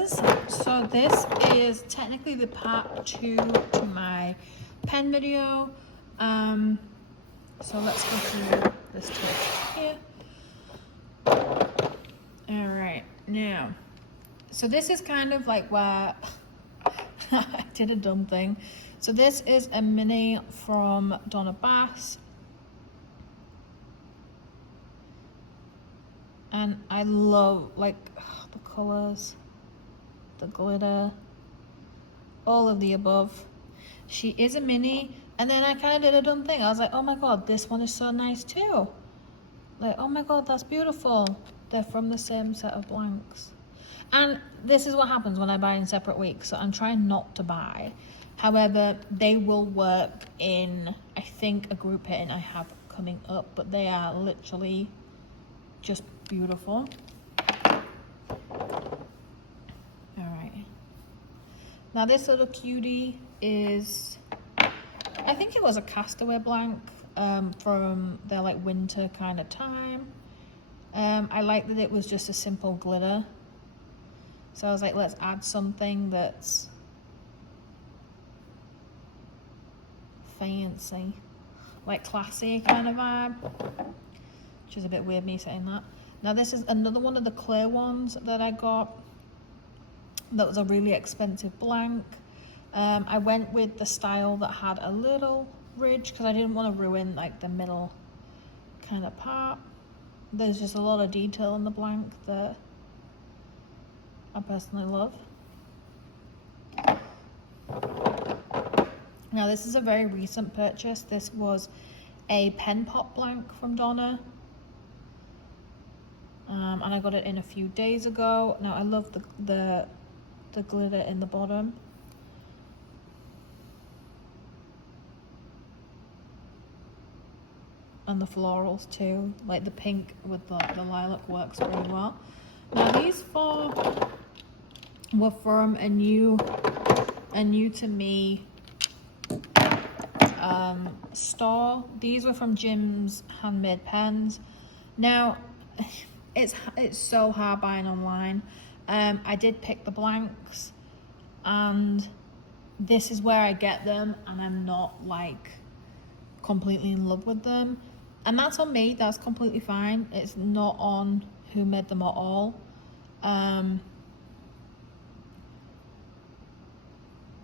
is. So this is technically the part 2 to my pen video. So let's go through this twist here. All right, now, so this is kind of like where I did a dumb thing. So this is a mini from Donna Bass. And I love like the colors, the glitter, all of the above. She is a mini, and then I kind of did a dumb thing. I was like, oh my god, this one is so nice too. Like, oh my god, that's beautiful. They're from the same set of blanks. And this is what happens when I buy in separate weeks, so I'm trying not to buy. However, they will work in, I think, a group hitting I have coming up, but they are literally just beautiful. Alright. Now this little cutie is, I think it was a Castaway blank from their like winter kind of time. I like that it was just a simple glitter. So I was like, let's add something that's fancy, like classy kind of vibe, which is a bit weird me saying that. Now this is another one of the clear ones that I got that was a really expensive blank. I went with the style that had a little ridge because I didn't want to ruin like the middle kind of part. There's just a lot of detail in the blank that I personally love. Now this is a very recent purchase. This was a pen pop blank from Donna. And I got it in a few days ago. Now I love the glitter in the bottom. And the florals too. Like the pink with the lilac works really well. Now these four were from a new to me store. These were from Jim's Handmade Pens. Now it's so hard buying online. I did pick the blanks, and this is where I get them, and I'm not like completely in love with them, and that's on me. That's completely fine. It's not on who made them at all.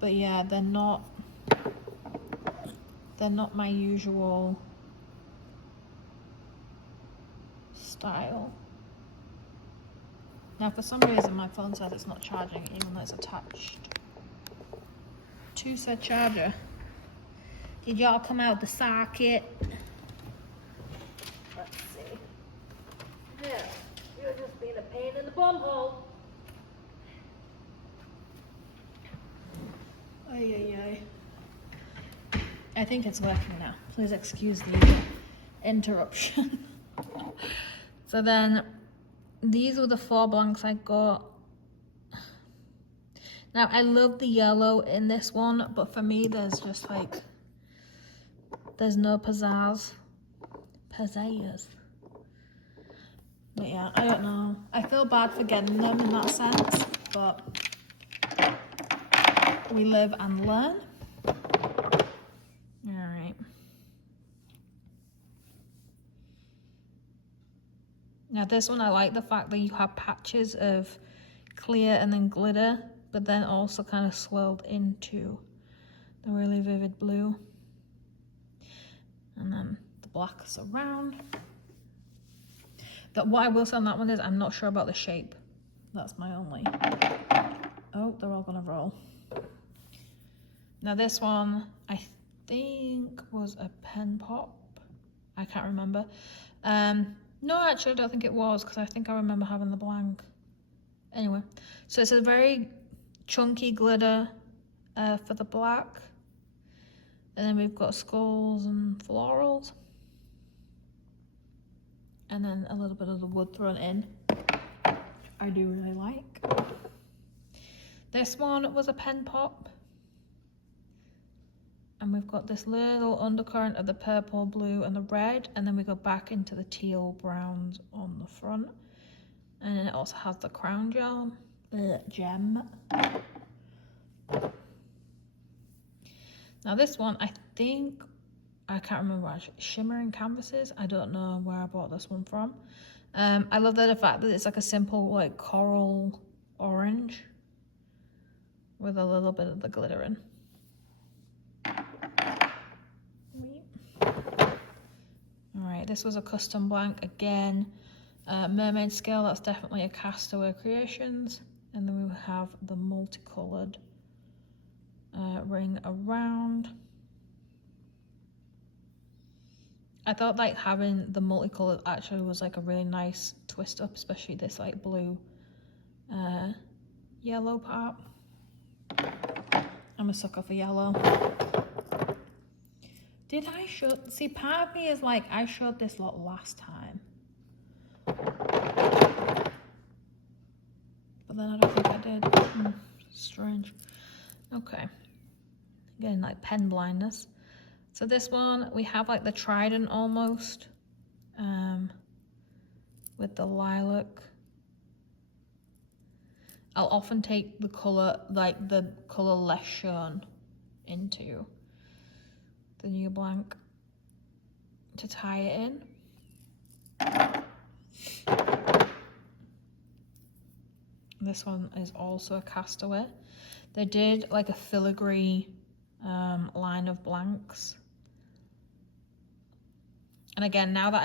But yeah, they're not my usual style. Now for some reason my phone says it's not charging even though it's attached to said charger. Did y'all come out the socket? Let's see. Yeah, you're just being a pain in the bumhole. Ay, ay, ay. I think it's working now. Please excuse the interruption. So then, these were the 4 blanks I got. Now, I love the yellow in this one, but for me, there's just like, there's no pizzazz. But yeah, I don't know. I feel bad for getting them in that sense, but we live and learn. Alright. Now this one, I like the fact that you have patches of clear and then glitter, but then also kind of swirled into the really vivid blue. And then the black surround. What I will say on that one is I'm not sure about the shape. That's my only. Oh, they're all gonna roll. Now this one, I think was a pen pop. I can't remember. No, actually I don't think it was, because I think I remember having the blank. Anyway, so it's a very chunky glitter for the black. And then we've got skulls and florals. And then a little bit of the wood thrown in. I do really like. This one was a pen pop. And we've got this little undercurrent of the purple, blue, and the red. And then we go back into the teal browns on the front. And then it also has the crown gel. gem. Now this one, I think, I can't remember actually, Shimmering Canvases. I don't know where I bought this one from. I love the fact that it's like a simple like coral orange with a little bit of the glitter in. Alright, this was a custom blank again. Mermaid scale, that's definitely a Castaway Creations. And then we have the multicolored ring around. I thought like having the multicolored actually was like a really nice twist up, especially this like blue yellow part. I'm a sucker for yellow. Did I show, see part of me is like I showed this lot last time. But then I don't think I did. Strange. Okay. Again, like pen blindness. So this one, we have like the trident almost. With the lilac. I'll often take the colour, like the colour less shown into the new blank to tie it in. This one is also a Castaway. They did like a filigree line of blanks. And again, now that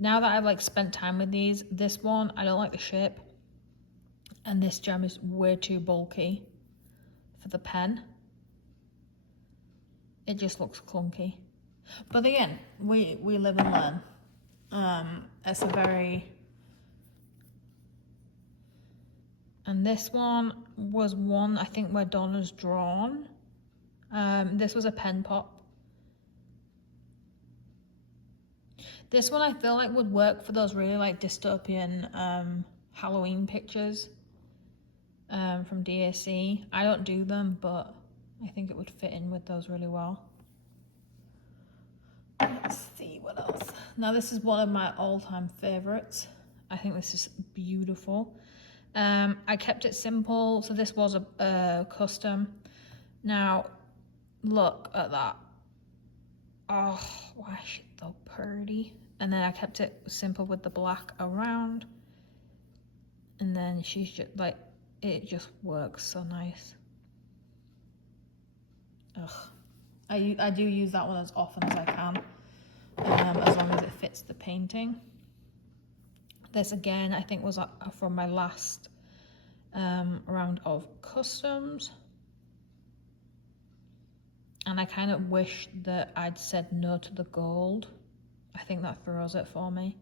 I've like spent time with these, this one, I don't like the shape. And this gem is way too bulky for the pen. It just looks clunky. But again, we live and learn. It's a very... And this one was one, I think, where Donna's drawn. This was a pen pop. This one I feel like would work for those really like dystopian Halloween pictures from DAC. I don't do them, but I think it would fit in with those really well. Let's see what else. Now this is one of my all-time favorites. I think this is beautiful. I kept it simple, so this was a custom. Now look at that. Oh, why is she so pretty? And then I kept it simple with the black around. And then she's just like, it just works so nice. Ugh. I do use that one as often as I can, as long as it fits the painting. This again, I think was from my last round of customs. And I kind of wish that I'd said no to the gold. I think that throws it for me.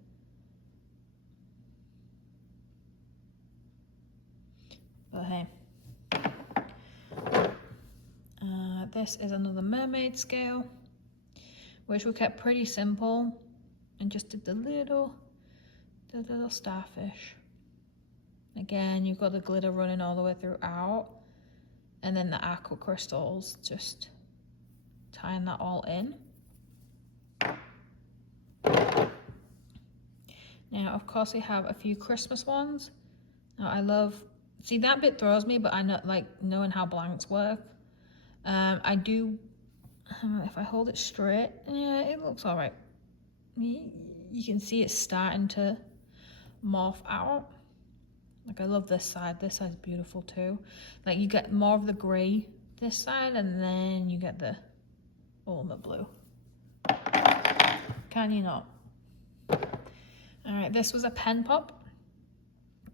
But hey. This is another mermaid scale, which we kept pretty simple and just did the little starfish. Again, you've got the glitter running all the way throughout, and then the aqua crystals just tying that all in. Now, of course, we have a few Christmas ones. Now, I love, see that bit throws me, but I know, like, knowing how blanks work. I do, if I hold it straight, yeah, it looks all right. You can see it's starting to morph out. Like, I love this side. This side's beautiful too. Like, you get more of the gray this side, and then you get the ultimate blue. Can you not? All right, this was a pen pop,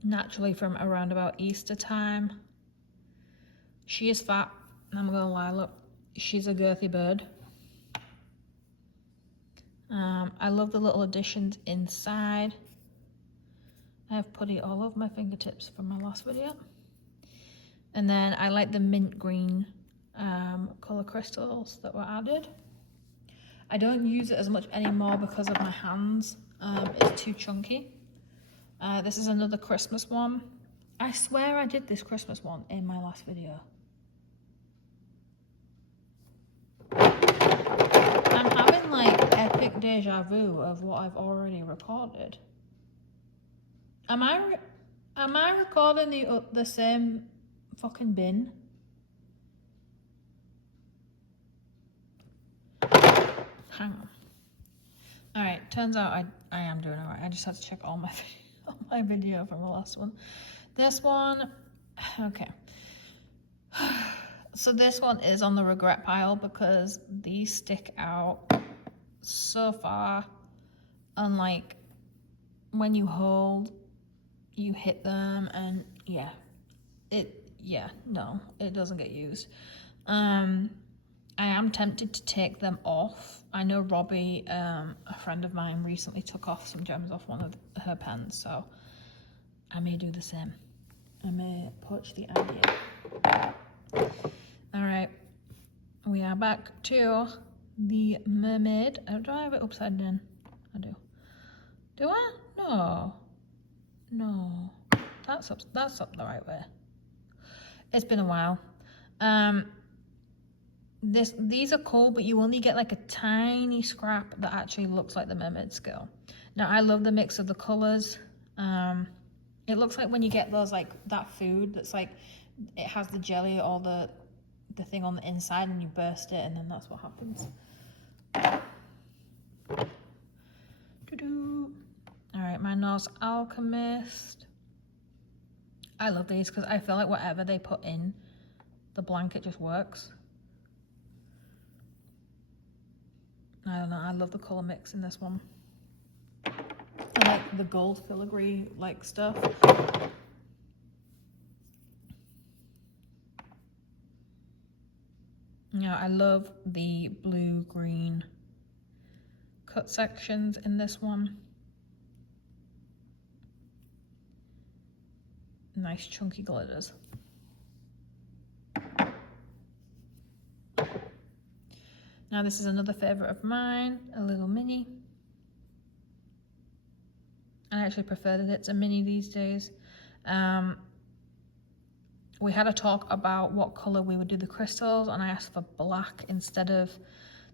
naturally from around about Easter time. She is fat, I'm gonna lie, look, she's a girthy bird. I love the little additions inside. I have putty all over my fingertips from my last video. And then I like the mint green colour crystals that were added. I don't use it as much anymore because of my hands. It's too chunky. This is another Christmas one. I swear I did this Christmas one in my last video. I'm having like epic deja vu of what I've already recorded. Am I Am I recording the same fucking bin? Hang on. Alright, turns out I am doing alright. I just had to check all my video from the last one. This one, okay. So this one is on the regret pile because these stick out so far, and like when you hold, you hit them, and no, it doesn't get used. I am tempted to take them off. I know Robbie, a friend of mine, recently took off some gems off one of her pens, so I may do the same. I may poach the idea. Alright, we are back to the mermaid. Oh, do I have it upside down? I do. Do I? No. No. That's up the right way. It's been a while. These are cool, but you only get like a tiny scrap that actually looks like the mermaid skill. Now, I love the mix of the colors. It looks like when you get those, like that food that's like, it has the jelly or the thing on the inside, and you burst it, and then that's what happens. Alright, my Norse Alchemist. I love these because I feel like whatever they put in the blanket just works. I don't know, I love the colour mix in this one. I like the gold filigree like stuff. Yeah, I love the blue-green cut sections in this one. Nice chunky glitters. Now this is another favourite of mine, a little mini. I actually prefer that it's a mini these days. We had a talk about what colour we would do the crystals, and I asked for black instead of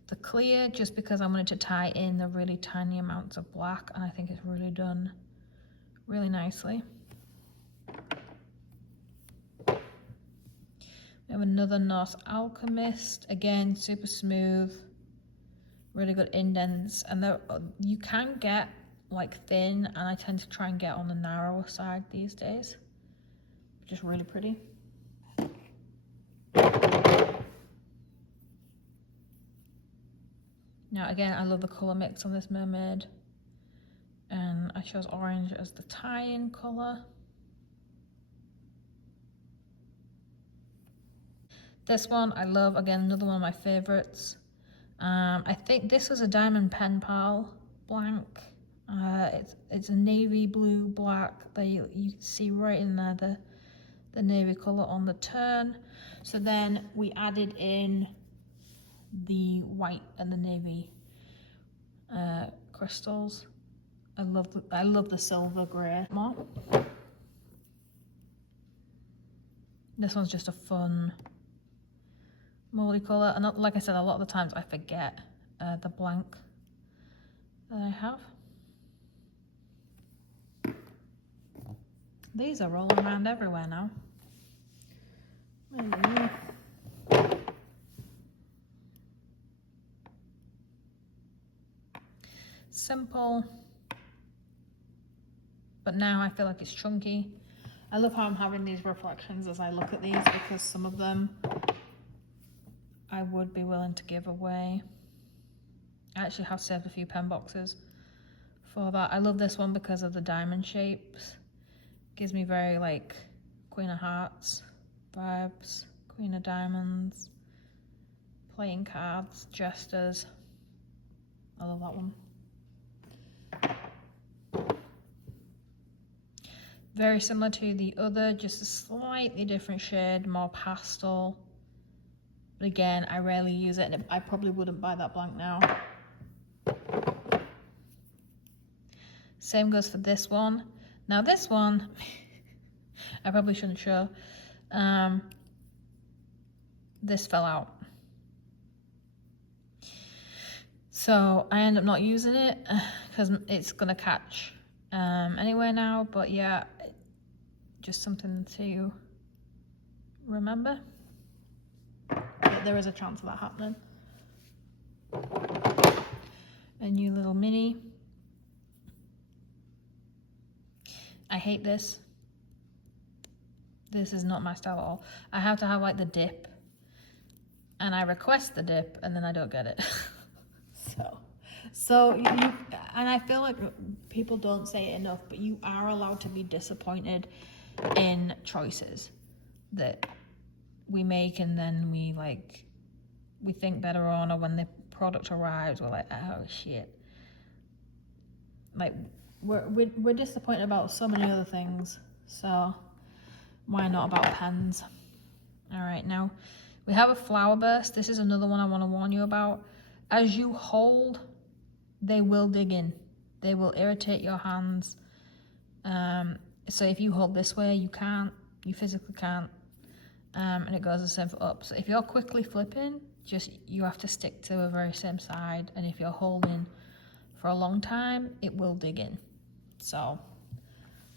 the clear, just because I wanted to tie in the really tiny amounts of black, and I think it's really done really nicely. We have another Norse Alchemist, again super smooth, really good indents, and you can get like thin, and I tend to try and get on the narrower side these days, which is really pretty. Now again, I love the colour mix on this mermaid, and I chose orange as the tie-in colour. This one I love, again, another one of my favourites. I think this was a Diamond Pen Pal blank. It's a navy blue black. You see right in there the navy colour on the turn. So then we added in the white and the navy crystals. I love the silver grey more. This one's just a fun moldy colour, and like I said, a lot of the times I forget the blank that I have. These are rolling around everywhere now. Simple, but now I feel like it's chunky. I love how I'm having these reflections as I look at these, because some of them I would be willing to give away. I actually have saved a few pen boxes for that. I love this one because of the diamond shapes. Gives me very like Queen of Hearts vibes, Queen of Diamonds, playing cards, jesters. I love that one. Very similar to the other, just a slightly different shade, more pastel. But again, I rarely use it, and I probably wouldn't buy that blank now. Same goes for this one. Now this one, I probably shouldn't show. This fell out. So I end up not using it because it's gonna catch anyway now, but yeah, just something to remember that there is a chance of that happening. A new little mini. I hate this. This is not my style at all. I have to have like the dip, and I request the dip, and then I don't get it. So you, and I feel like people don't say it enough, but you are allowed to be disappointed in choices that we make, and then we think better on, or when the product arrives, we're like, oh shit. Like we're disappointed about so many other things, so why not about pens? All right, now we have a flower burst. This is another one I want to warn you about. As you hold, they will dig in. They will irritate your hands. So if you hold this way, you physically can't. And it goes the same for up. So if you're quickly flipping, you have to stick to a very same side. And if you're holding for a long time, it will dig in. So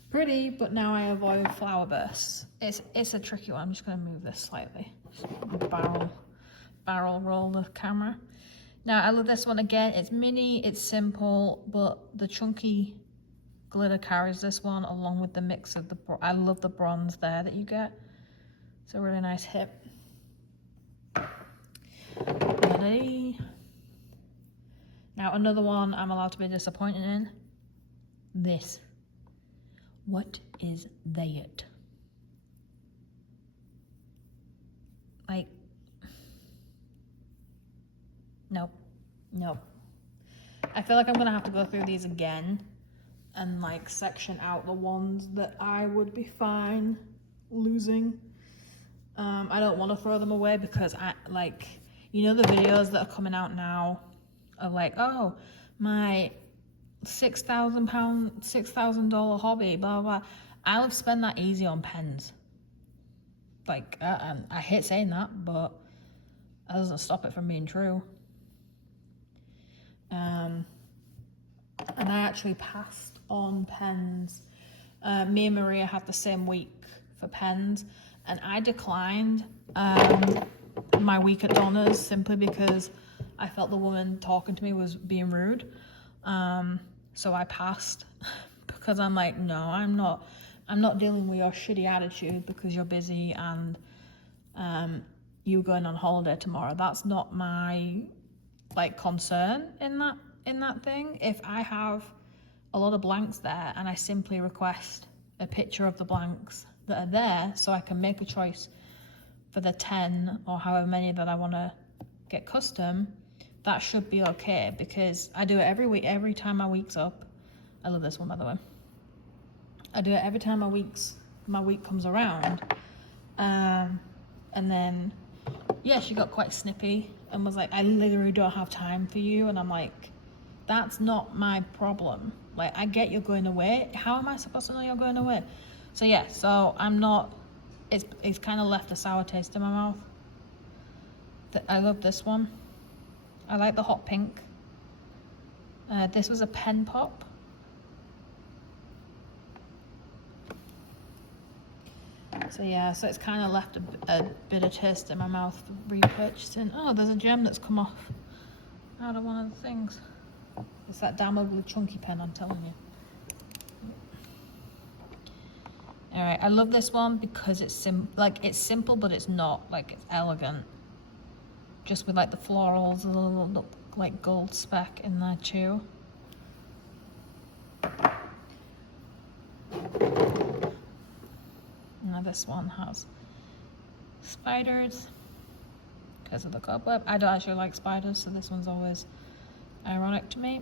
pretty, but now I avoid flower bursts. It's a tricky one. I'm just going to move this slightly. Barrel roll the camera. Now I love this one again. It's mini, it's simple, but the chunky glitter carries this one along with the mix of I love the bronze there that you get. It's a really nice hip. Now another one I'm allowed to be disappointed in. This. What is that? Like, nope. I feel like I'm gonna have to go through these again and like section out the ones that I would be fine losing. I don't want to throw them away because I like, you know, the videos that are coming out now of like, oh, my $6,000 hobby, blah, blah, blah. I'll spend that easy on pens. Like, I hate saying that, but that doesn't stop it from being true. And I actually passed on pens. Me and Maria had the same week for pens, and I declined my week at Donna's simply because I felt the woman talking to me was being rude. So I passed because I'm like, no, I'm not dealing with your shitty attitude because you're busy and you going on holiday tomorrow. That's not my like concern in that thing. If I have a lot of blanks there and I simply request a picture of the blanks that are there so I can make a choice for the 10 or however many that I want to get custom, that should be okay, because I do it every week, every time my week's up. I love this one, by the way. I do it every time my week comes around. And then, yeah, she got quite snippy and was like, I literally don't have time for you. And I'm like, that's not my problem. Like, I get you're going away. How am I supposed to know you're going away? So yeah, so I'm not, it's kind of left a sour taste in my mouth. I love this one. I like the hot pink. This was a pen pop. So yeah, so it's kind of left a bitter taste in my mouth for repurchasing. Oh, there's a gem that's come off out of one of the things. It's that damn ugly chunky pen, I'm telling you. All right, I love this one because it's simple, but it's not, like, it's elegant. Just with like the florals, a little like gold speck in there too. Now this one has spiders because of the cobweb. I don't actually like spiders, so this one's always ironic to me.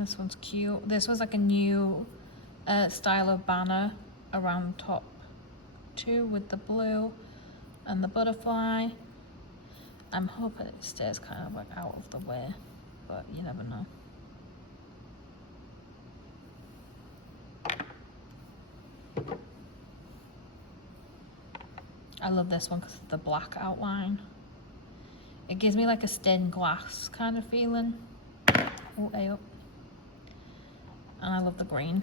This one's cute. This was like a new style of banner around top too, with the blue and the butterfly. I'm hoping it stays kind of like out of the way, but you never know. I love this one because of the black outline. It gives me like a stained glass kind of feeling. Oh, A up. And I love the green.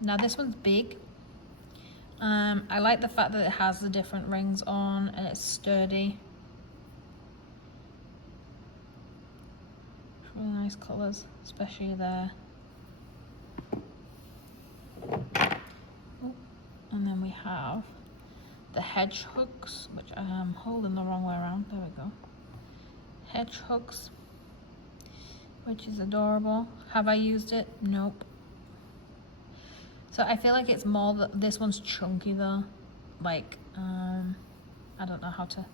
Now this one's big. I like the fact that it has the different rings on and it's sturdy. Really nice colours, especially there. Oh, and then we have the hedge hooks, which I am holding the wrong way around. There we go. Hedge hooks, which is adorable. Have I used it? Nope. So I feel like it's more this one's chunky though. Like, I don't know how to.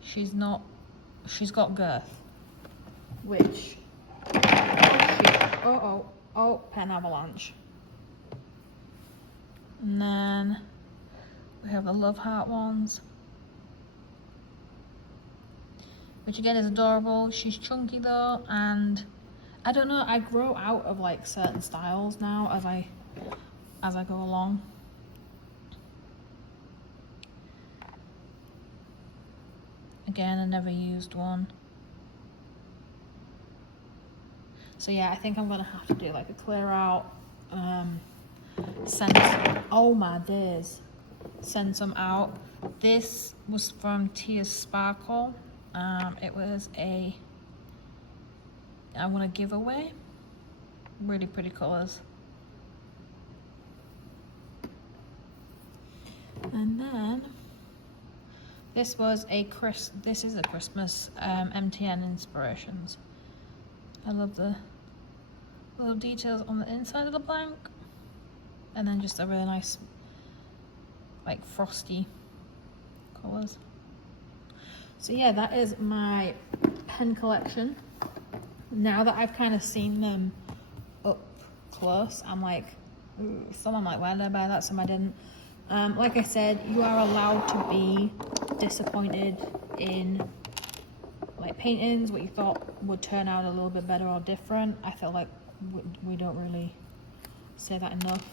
She's got girth, which. Oh, pen avalanche. And then we have the love heart ones, which again is adorable. She's chunky though, and I don't know, I grow out of like certain styles now as I go along. Again, I never used one. So yeah, I think I'm gonna have to do like a clear out, send, oh my days, send some out. This was from Tia's Sparkle. It was I want to give away. Really pretty colors. And then this was this is a Christmas MTN Inspirations. I love the little details on the inside of the blank, and then just a really nice like frosty colors. So yeah, that is my pen collection. Now that I've kind of seen them up close, I'm like, ooh, some I'm like, why did I buy that? Some I didn't. Like I said, you are allowed to be disappointed in like paintings, what you thought would turn out a little bit better or different. I feel like we don't really say that enough.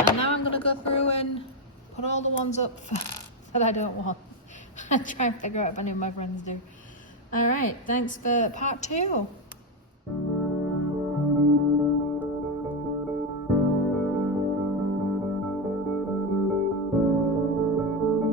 And now I'm gonna go through and put all the ones up that I don't want and try and figure out if any of my friends do. All right, thanks for part 2.